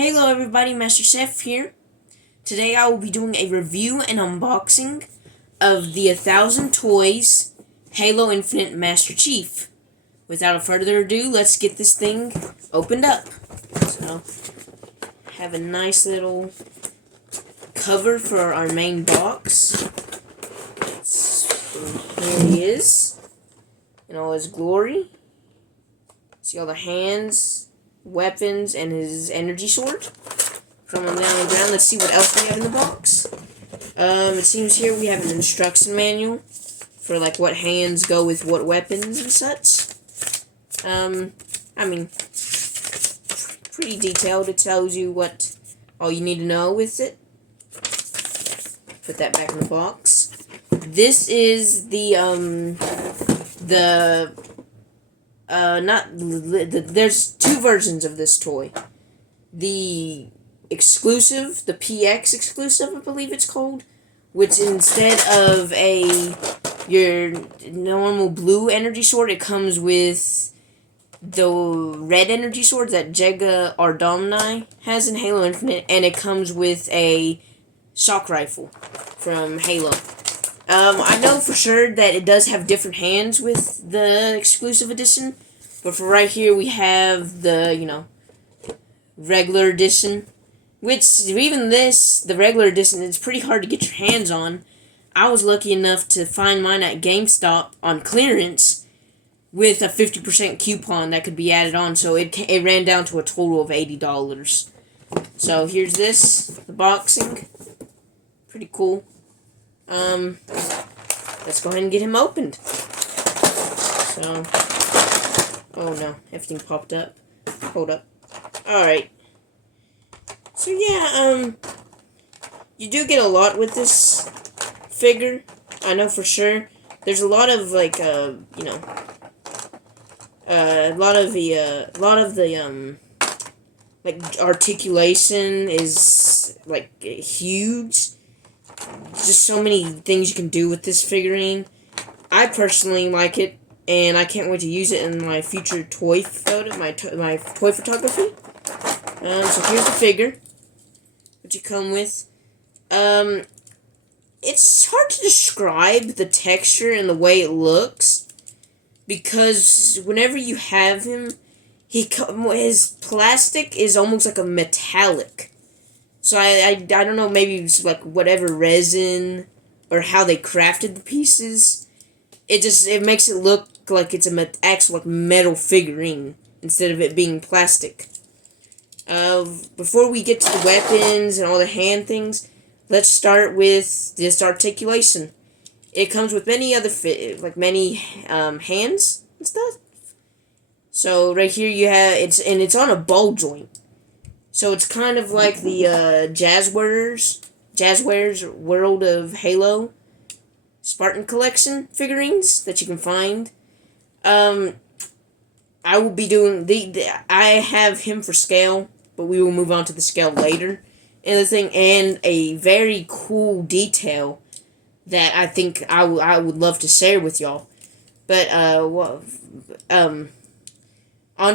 Hello everybody, Master Chef here. Today I will be doing a review and unboxing of the 1000 Toys Halo Infinite Master Chief. Without further ado, let's get this thing opened up. So, have a nice little cover for our main box. Here he is in all his glory. See all the hands, weapons, and his energy sword. From him down the ground, let's see what else we have in the box. It seems here we have an instruction manual for like what hands go with what weapons and such. I mean, pretty detailed. It tells you what all you need to know with it. Put that back in the box. This is there's two versions of this toy. The exclusive, the PX exclusive, I believe it's called, which instead of your normal blue energy sword, it comes with the red energy sword that Jega Ardamni has in Halo Infinite, and it comes with a shock rifle from Halo. I know for sure that it does have different hands with the exclusive edition, but for right here we have the, regular edition, which even the regular edition, it's pretty hard to get your hands on. I was lucky enough to find mine at GameStop on clearance with a 50% coupon that could be added on, so it ran down to a total of $80. So here's the boxing. Pretty cool. Let's go ahead and get him opened. So, oh no, everything popped up. Hold up. Alright. So yeah, you do get a lot with this figure. I know for sure. There's a lot of like, a lot of the like articulation is like huge. Just so many things you can do with this figurine. I personally like it, and I can't wait to use it in my future toy photo, my toy photography. So here's the figure, what you come with. It's hard to describe the texture and the way it looks, because whenever you have him, his plastic is almost like a metallic. So I don't know, maybe it's like whatever resin or how they crafted the pieces. It makes it look like it's actual like metal figurine instead of it being plastic. Before we get to the weapons and all the hand things, let's start with this articulation. It comes with many other many hands and stuff. So right here you have it's on a ball joint. So it's kind of like the Jazzwares World of Halo Spartan Collection figurines that you can find. I will be doing I have him for scale, but we will move on to the scale later. And a very cool detail that I think I would love to share with y'all. But on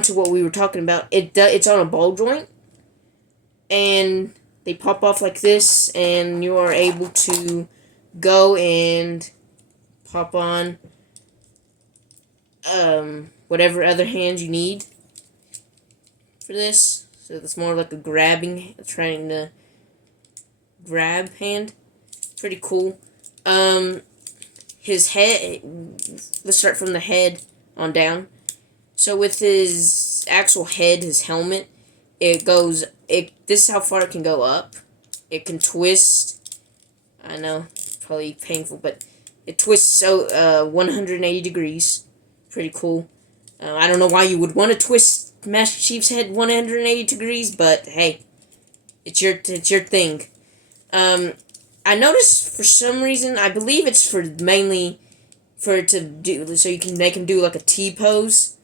to what we were talking about. It's on a ball joint. And they pop off like this, and you are able to go and pop on whatever other hands you need for this. So it's more like trying to grab hand. Pretty cool. His head, let's start from the head on down. So with his actual head, his helmet, this is how far it can go up. It can twist. I know, probably painful, but it twists 180 degrees. Pretty cool. I don't know why you would want to twist Master Chief's head 180 degrees, but hey, it's your thing. I noticed for some reason, I believe it's mainly for it to do, so they can do like a T pose,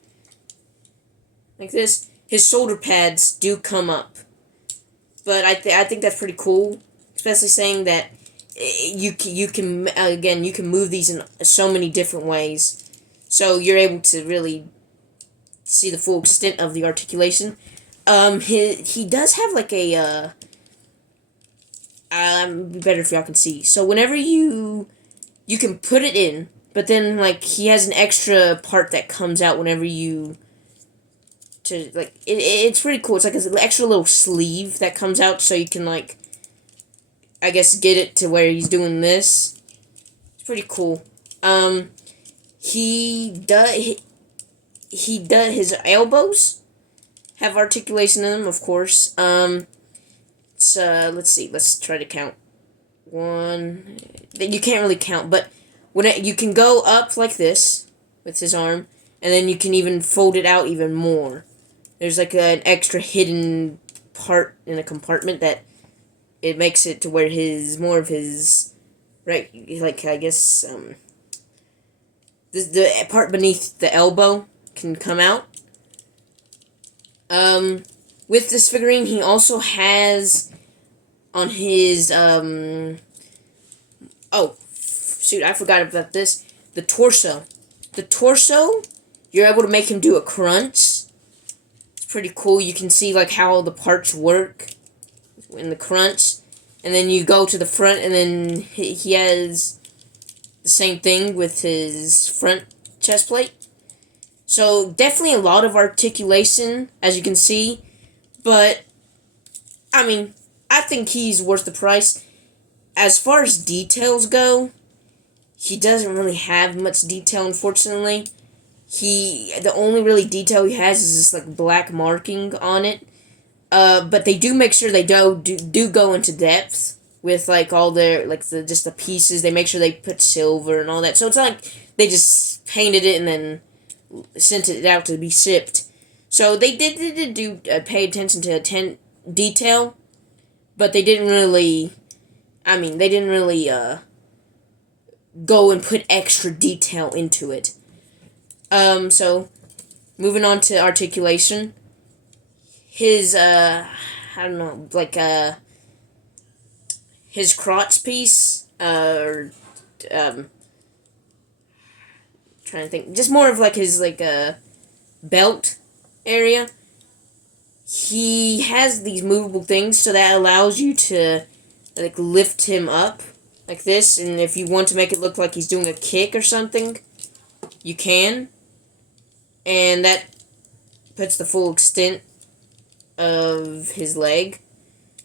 like this. His shoulder pads do come up. But I think that's pretty cool, especially saying that you can move these in so many different ways, so you're able to really see the full extent of the articulation. he does have like a be better if y'all can see. So whenever you can put it in, but then like he has an extra part that comes out whenever you to like it's pretty cool. It's like an extra little sleeve that comes out so you can like I guess get it to where he's doing this. It's pretty cool. He does his elbows have articulation in them, of course. Let's see. Let's try to count. One. You can't really count, but you can go up like this with his arm, and then you can even fold it out even more. There's like an extra hidden part in a compartment that it makes it to where more of his right, like I guess the part beneath the elbow can come out. With this figurine, he also has on his oh shoot, I forgot about this. The torso, you're able to make him do a crunch. It's pretty cool. You can see like how the parts work in the crunch, and then you go to the front, and then he has the same thing with his front chest plate. So definitely a lot of articulation, as you can see, but I mean, I think he's worth the price. As far as details go, he doesn't really have much detail, unfortunately. The only really detail he has is this like black marking on it. But they do make sure they do go into depth with like all their like just the pieces. They make sure they put silver and all that. So it's not like they just painted it and then sent it out to be shipped. So they did pay attention to detail, but they didn't really. I mean, they didn't really go and put extra detail into it. So moving on to articulation. His I don't know, like his crotch piece, or trying to think, just more of like his like belt area. He has these movable things, so that allows you to like lift him up like this, and if you want to make it look like he's doing a kick or something, you can, and that puts the full extent of his leg.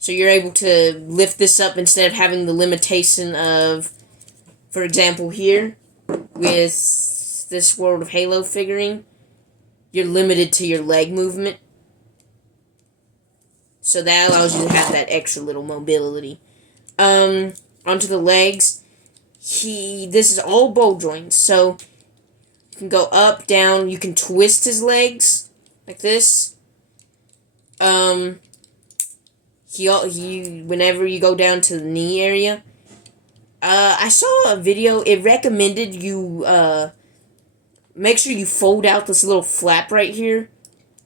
So you're able to lift this up instead of having the limitation of, for example, here with this World of Halo figurine, you're limited to your leg movement. So that allows you to have that extra little mobility. Onto the legs. This is all ball joints, so you can go up, down, you can twist his legs like this. Whenever you go down to the knee area, I saw a video, it recommended you, make sure you fold out this little flap right here,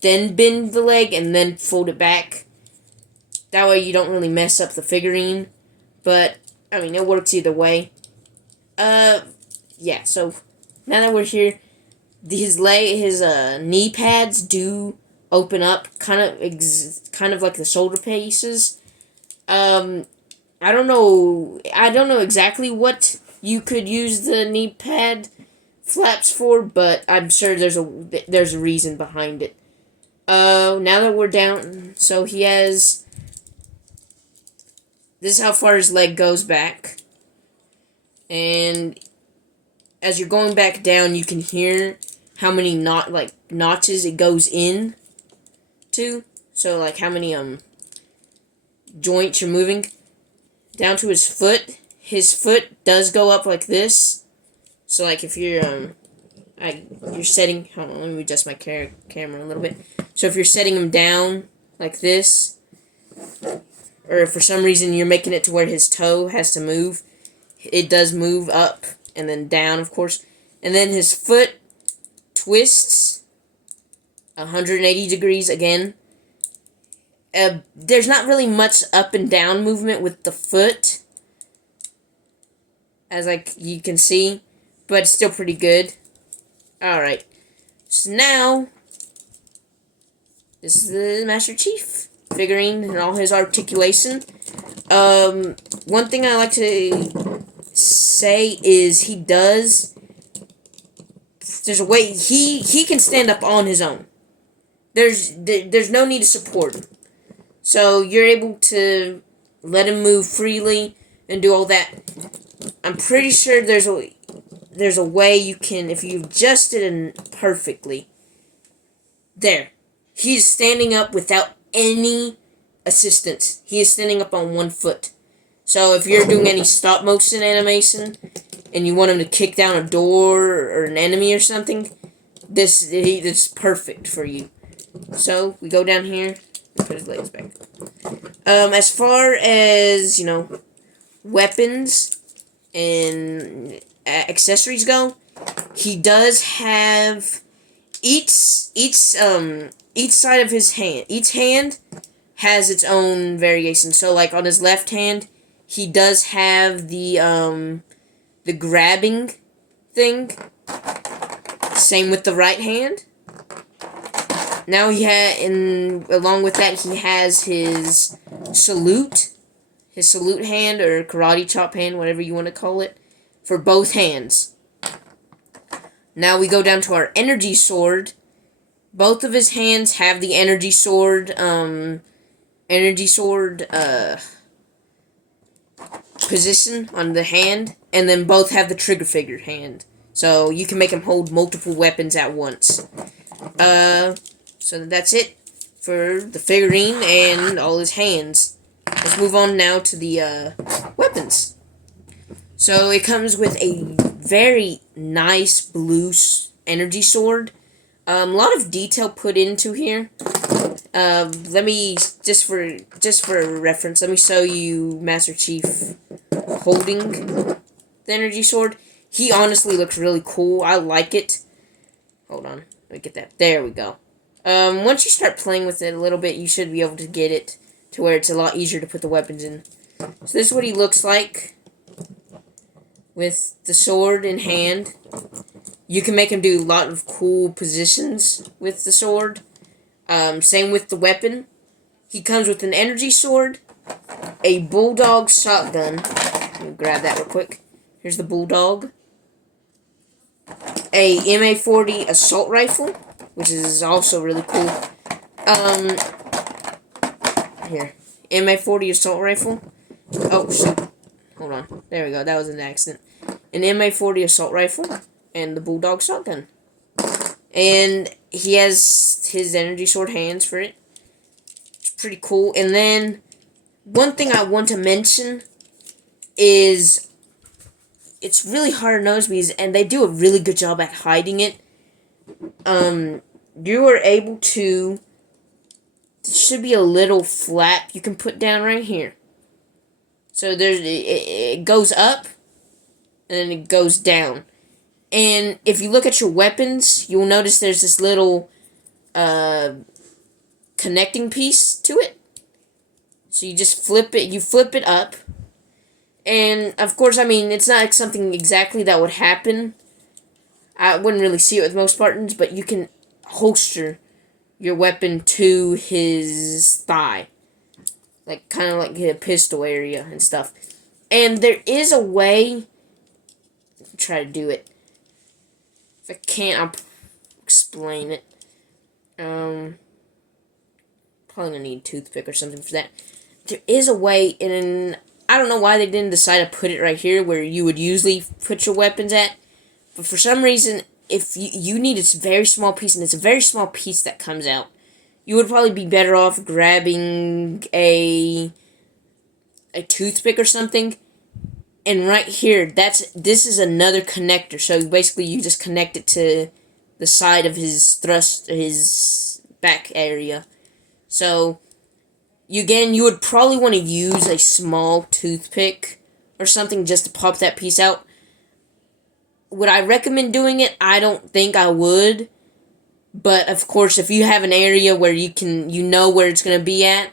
then bend the leg, and then fold it back. That way you don't really mess up the figurine, but, I mean, it works either way. Yeah, so, now that we're here, his knee pads do open up, kind of like the shoulder pieces. I don't know exactly what you could use the knee pad flaps for, but I'm sure there's a reason behind it. Now that we're down, so he has. This is how far his leg goes back, and as you're going back down, you can hear how many notches it goes in to. So like how many joints you're moving down to his foot. His foot does go up like this. So like if you're you're setting, hold on, let me adjust my camera a little bit. So if you're setting him down like this, or if for some reason you're making it to where his toe has to move, it does move up and then down, of course. And then his foot twists 180 degrees again. There's not really much up and down movement with the foot, as like you can see, but it's still pretty good. Alright, so now This is the Master Chief figurine and all his articulation. One thing I like to say is there's a way he can stand up on his own. There's no need to support him. So you're able to let him move freely and do all that. I'm pretty sure there's a way you can, if you adjust it perfectly. There. He's standing up without any assistance. He is standing up on one foot. So if you're doing any stop motion animation and you want him to kick down a door or an enemy or something, this is perfect for you. So we go down here and put his legs back. As far as, weapons and accessories go, he does have each side of his hand. Each hand has its own variation. So, like on his left hand, he does have the grabbing thing. Same with the right hand. Now along with that, he has his salute hand or karate chop hand, whatever you want to call it, for both hands. Now we go down to our energy sword. Both of his hands have the energy sword position on the hand, and then both have the trigger figure hand. So you can make him hold multiple weapons at once. So that's it for the figurine and all his hands. Let's move on now to the weapons. So it comes with a very nice blue energy sword. A lot of detail put into here. Let me just for reference, let me show you Master Chief holding the energy sword. He honestly looks really cool. I like it. Hold on, let me get that. There we go. Once you start playing with it a little bit, you should be able to get it to where it's a lot easier to put the weapons in. So this is what he looks like with the sword in hand. You can make him do a lot of cool positions with the sword. Same with the weapon. He comes with an energy sword, a bulldog shotgun. Let me grab that real quick. Here's the bulldog. A MA-40 assault rifle, which is also really cool. Here. MA-40 assault rifle. Oh, shoot. Hold on. There we go. That was an accident. An MA-40 assault rifle and the bulldog shotgun. And he has his energy sword hands for it. It's pretty cool. And then, one thing I want to mention is it's really hard to notice because, and they do a really good job at hiding it. You are able to, there should be a little flap you can put down right here. So it goes up, and then it goes down. And if you look at your weapons, you'll notice there's this little connecting piece to it. So you just flip it up. And, of course, I mean, it's not something exactly that would happen. I wouldn't really see it with most Spartans, but you can holster your weapon to his thigh. Like, kind of like a pistol area and stuff. And there is a way, try to do it. If I can't, I'll explain it. Probably gonna need a toothpick or something for that. There is a way, and I don't know why they didn't decide to put it right here where you would usually put your weapons at. But for some reason, if you need a very small piece, and it's a very small piece that comes out, you would probably be better off grabbing a toothpick or something. And right here, this is another connector. So basically, you just connect it to the side of his his back area. So, you would probably want to use a small toothpick or something just to pop that piece out. Would I recommend doing it? I don't think I would. But, of course, if you have an area where you know where it's going to be at,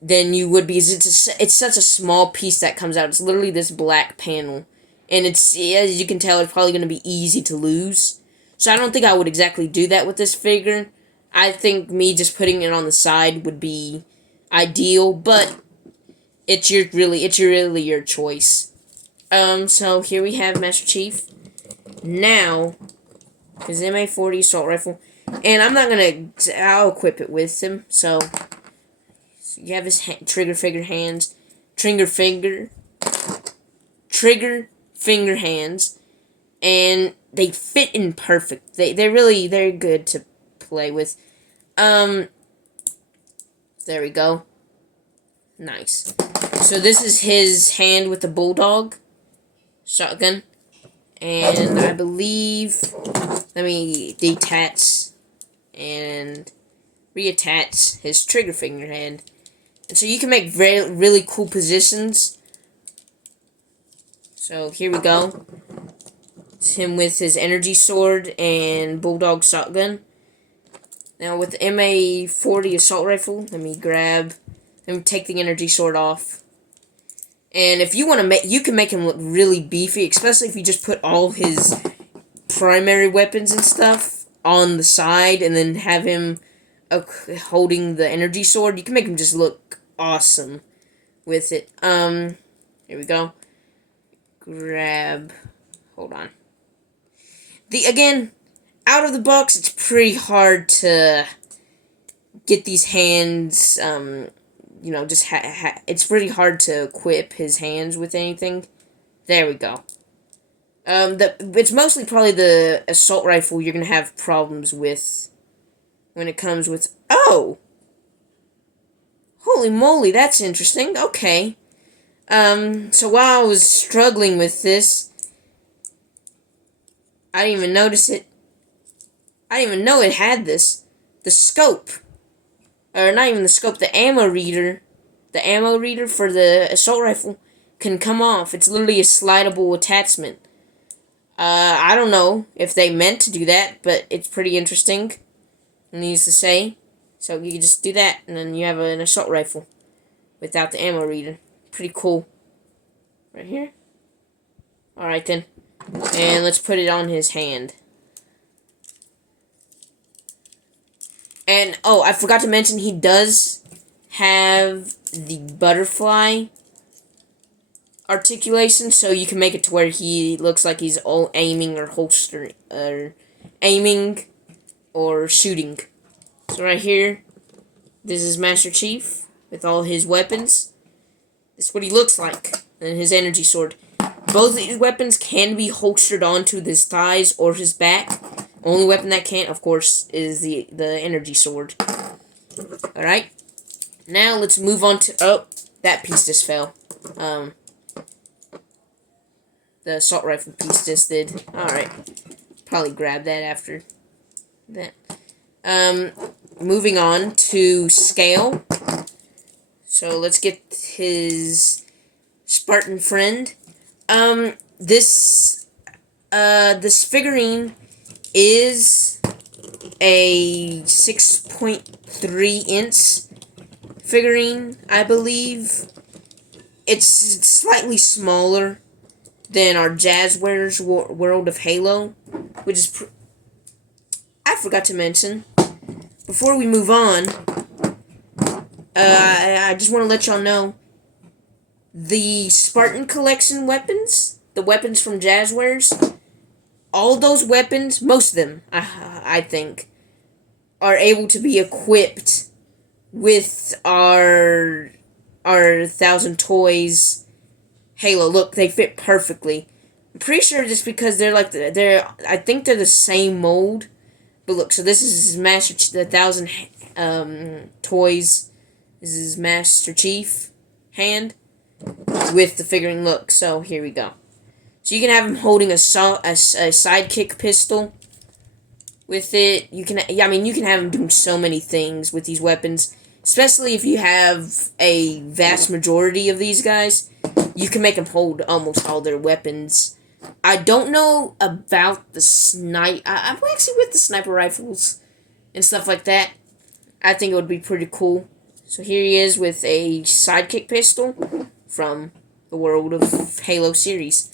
then you would be. It's such a small piece that comes out. It's literally this black panel. And it's, as you can tell, it's probably going to be easy to lose. So I don't think I would exactly do that with this figure. I think me just putting it on the side would be ideal, but it's really your choice. So here we have Master Chief. Now, his MA40 assault rifle, and I'm not gonna. I'll equip it with him. So you have his trigger finger hands, trigger finger hands, and they fit in perfect. They're good to play with. There we go. Nice. So this is his hand with the bulldog shotgun, and I believe, let me detach and reattach his trigger finger hand. And so you can make really cool positions. So here we go. It's him with his energy sword and bulldog shotgun. Now with the MA40 assault rifle, let me take the energy sword off. And if you want to you can make him look really beefy, especially if you just put all his primary weapons and stuff on the side and then have him holding the energy sword. You can make him just look awesome with it. Here we go. Hold on. Again, out of the box, it's pretty hard to get these hands, it's pretty hard to equip his hands with anything. There we go. It's mostly probably the assault rifle you're gonna have problems with when it comes with. Oh! Holy moly, that's interesting. Okay. So while I was struggling with this, I didn't even notice it. I didn't even know it had this. The scope. Or not even the scope, the ammo reader. The ammo reader for the assault rifle can come off. It's literally a slidable attachment. I don't know if they meant to do that, but it's pretty interesting. Needless to say. So you can just do that, and then you have an assault rifle without the ammo reader. Pretty cool. Right here. Alright then. And let's put it on his hand. And, oh, I forgot to mention he does have the butterfly articulation, so you can make it to where he looks like he's all aiming or shooting. So right here, this is Master Chief with all his weapons. This is what he looks like, and his energy sword. Both of these weapons can be holstered onto his thighs or his back. Only weapon that can't, of course, is the energy sword. Alright. Now let's move on to... Oh, that piece just fell. The assault rifle piece just did. Alright. Probably grab that after that. Moving on to scale. So let's get his Spartan friend. This figurine is a 6.3 inch figurine, I believe. It's slightly smaller than our Jazzwares World of Halo, which is I forgot to mention before we move on. I just want to let y'all know the Spartan Collection weapons, the weapons from Jazzwares, all those weapons, most of them, I think, are able to be equipped with our 1,000 Toys Halo. Look, they fit perfectly. I'm pretty sure just because I think they're the same mold. But look, so this is his the 1,000 Toys. This is Master Chief hand with the figurine look. So here we go. So you can have him holding a sidekick pistol with it. You can have him do so many things with these weapons, especially if you have a vast majority of these guys. You can make them hold almost all their weapons. I don't know about the I'm actually with the sniper rifles and stuff like that. I think it would be pretty cool. So here he is with a sidekick pistol from the World of Halo series.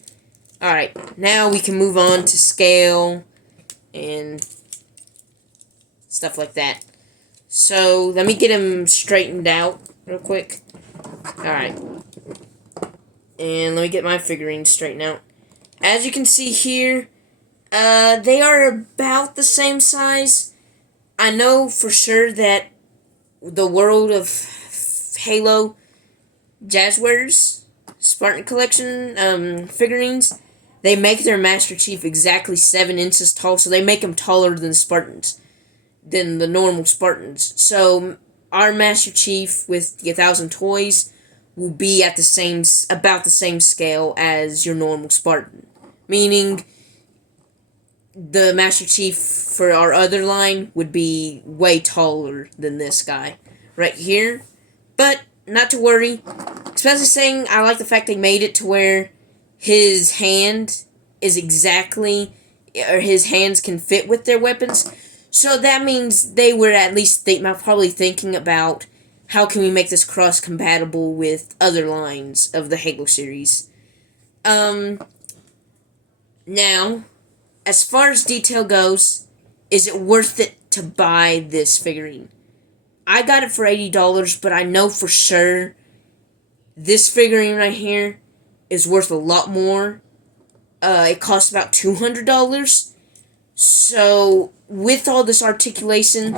Alright, now we can move on to scale and stuff like that. So, let me get him straightened out real quick. Alright. And let me get my figurines straightened out. As you can see here, they are about the same size. I know for sure that the World of Halo Jazzwares Spartan Collection figurines, they make their Master Chief exactly 7 inches tall, so they make him taller than Spartans, than the normal Spartans. So our Master Chief with the 1,000 toys will be at about the same scale as your normal Spartan, meaning the Master Chief for our other line would be way taller than this guy right here. But not to worry, especially saying I like the fact they made it to where his hand is exactly, or his hands can fit with their weapons. So that means they were at least probably thinking about how can we make this cross compatible with other lines of the Halo series. Now, as far as detail goes, is it worth it to buy this figurine? I got it for $80, but I know for sure this figurine right here is worth a lot more. It costs about $200. So, with all this articulation...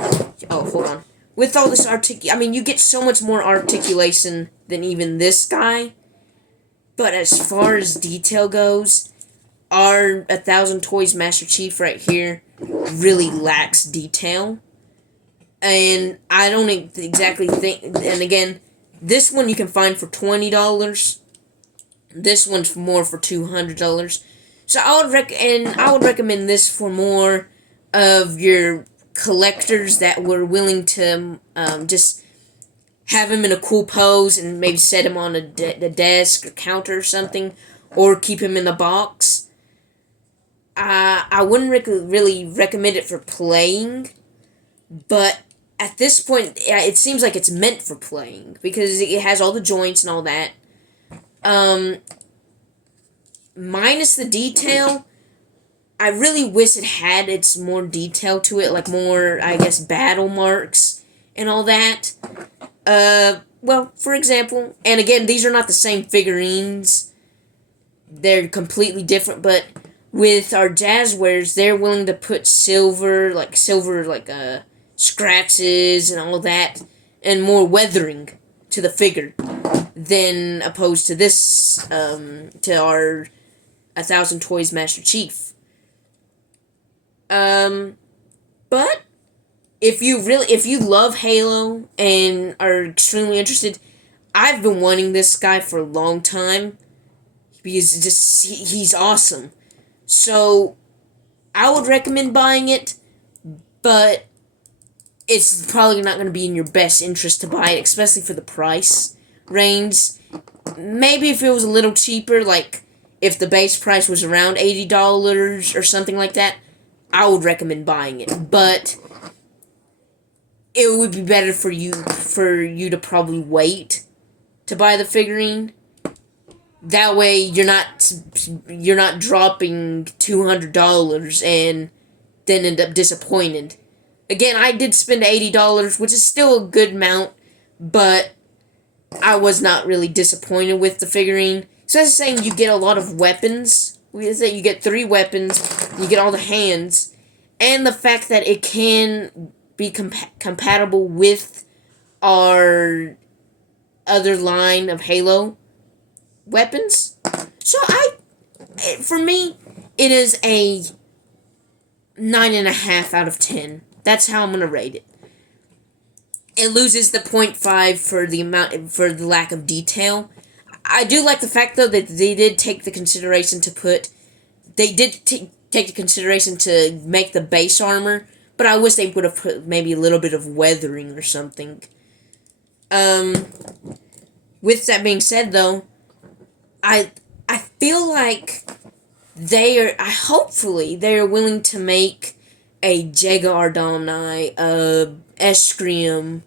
Oh, hold on. With all this you get so much more articulation than even this guy. But as far as detail goes, our 1,000 Toys Master Chief right here really lacks detail. And I don't exactly think... And again, this one you can find for $20. This one's more for $200. So I would recommend this for more of your collectors that were willing to just have him in a cool pose and maybe set him on a desk or counter or something, or keep him in the box. I wouldn't really recommend it for playing, but at this point, it seems like it's meant for playing, because it has all the joints and all that. Minus the detail, I really wish it had its more detail to it, like more, I guess, battle marks and all that. Well, for example, and again, these are not the same figurines. They're completely different, but with our Jazzwares, they're willing to put silver scratches and all that, and more weathering to the figure than opposed to this, to our 1,000 Toys Master Chief. But if you love Halo and are extremely interested, I've been wanting this guy for a long time because he's awesome. So I would recommend buying it, but it's probably not going to be in your best interest to buy it, especially for the price range. Maybe if it was a little cheaper, like if the base price was around $80 or something like that, I would recommend buying it. But it would be better for you to probably wait to buy the figurine. That way you're not dropping $200 and then end up disappointed. Again, I did spend $80, which is still a good amount, but I was not really disappointed with the figurine. So that's saying you get a lot of weapons. You get 3 weapons, you get all the hands, and the fact that it can be compatible with our other line of Halo weapons. So for me, it is a 9.5 out of 10. That's how I'm gonna rate it. It loses the 0.5 for the lack of detail. I do like the fact though that they did take the consideration to make the base armor, but I wish they would have put maybe a little bit of weathering or something. With that being said though, I feel like hopefully they are willing to make a Jaga Ardamni, a Escrium,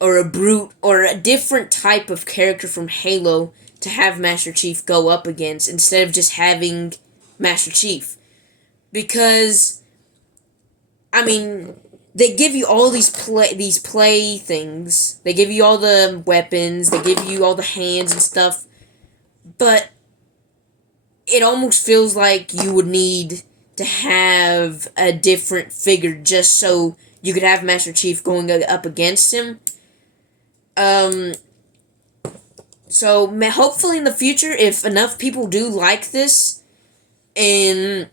or a Brute, or a different type of character from Halo to have Master Chief go up against, instead of just having Master Chief. Because, they give you all these play things. They give you all the weapons. They give you all the hands and stuff. But it almost feels like you would need to have a different figure just so you could have Master Chief going up against him. So hopefully in the future, if enough people do like this and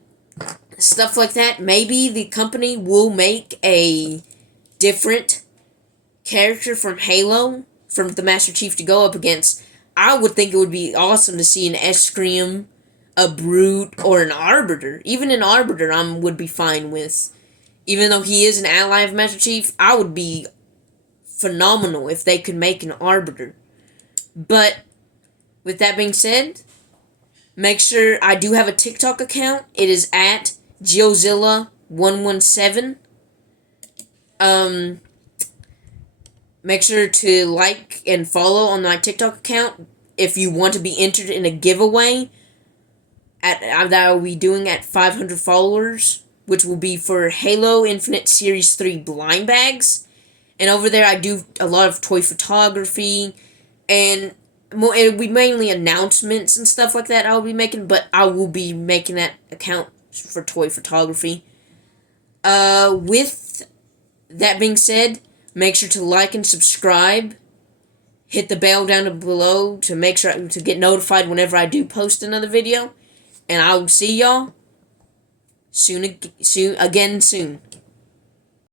stuff like that, maybe the company will make a different character from Halo, from the Master Chief to go up against. I would think it would be awesome to see an Escrium, a Brute, or an Arbiter. Even an Arbiter I would be fine with. Even though he is an ally of Master Chief, I would be phenomenal if they could make an Arbiter. But, with that being said, make sure I do have a TikTok account. It is at Geozilla117. Make sure to like and follow on my TikTok account if you want to be entered in a giveaway that I will be doing at 500 followers, which will be for Halo Infinite Series 3 blind bags. And over there I do a lot of toy photography, and it will be mainly announcements and stuff like that I will be making, but I will be making that account for toy photography. With that being said, make sure to like and subscribe. Hit the bell down below to make sure to get notified whenever I do post another video. And I will see y'all soon.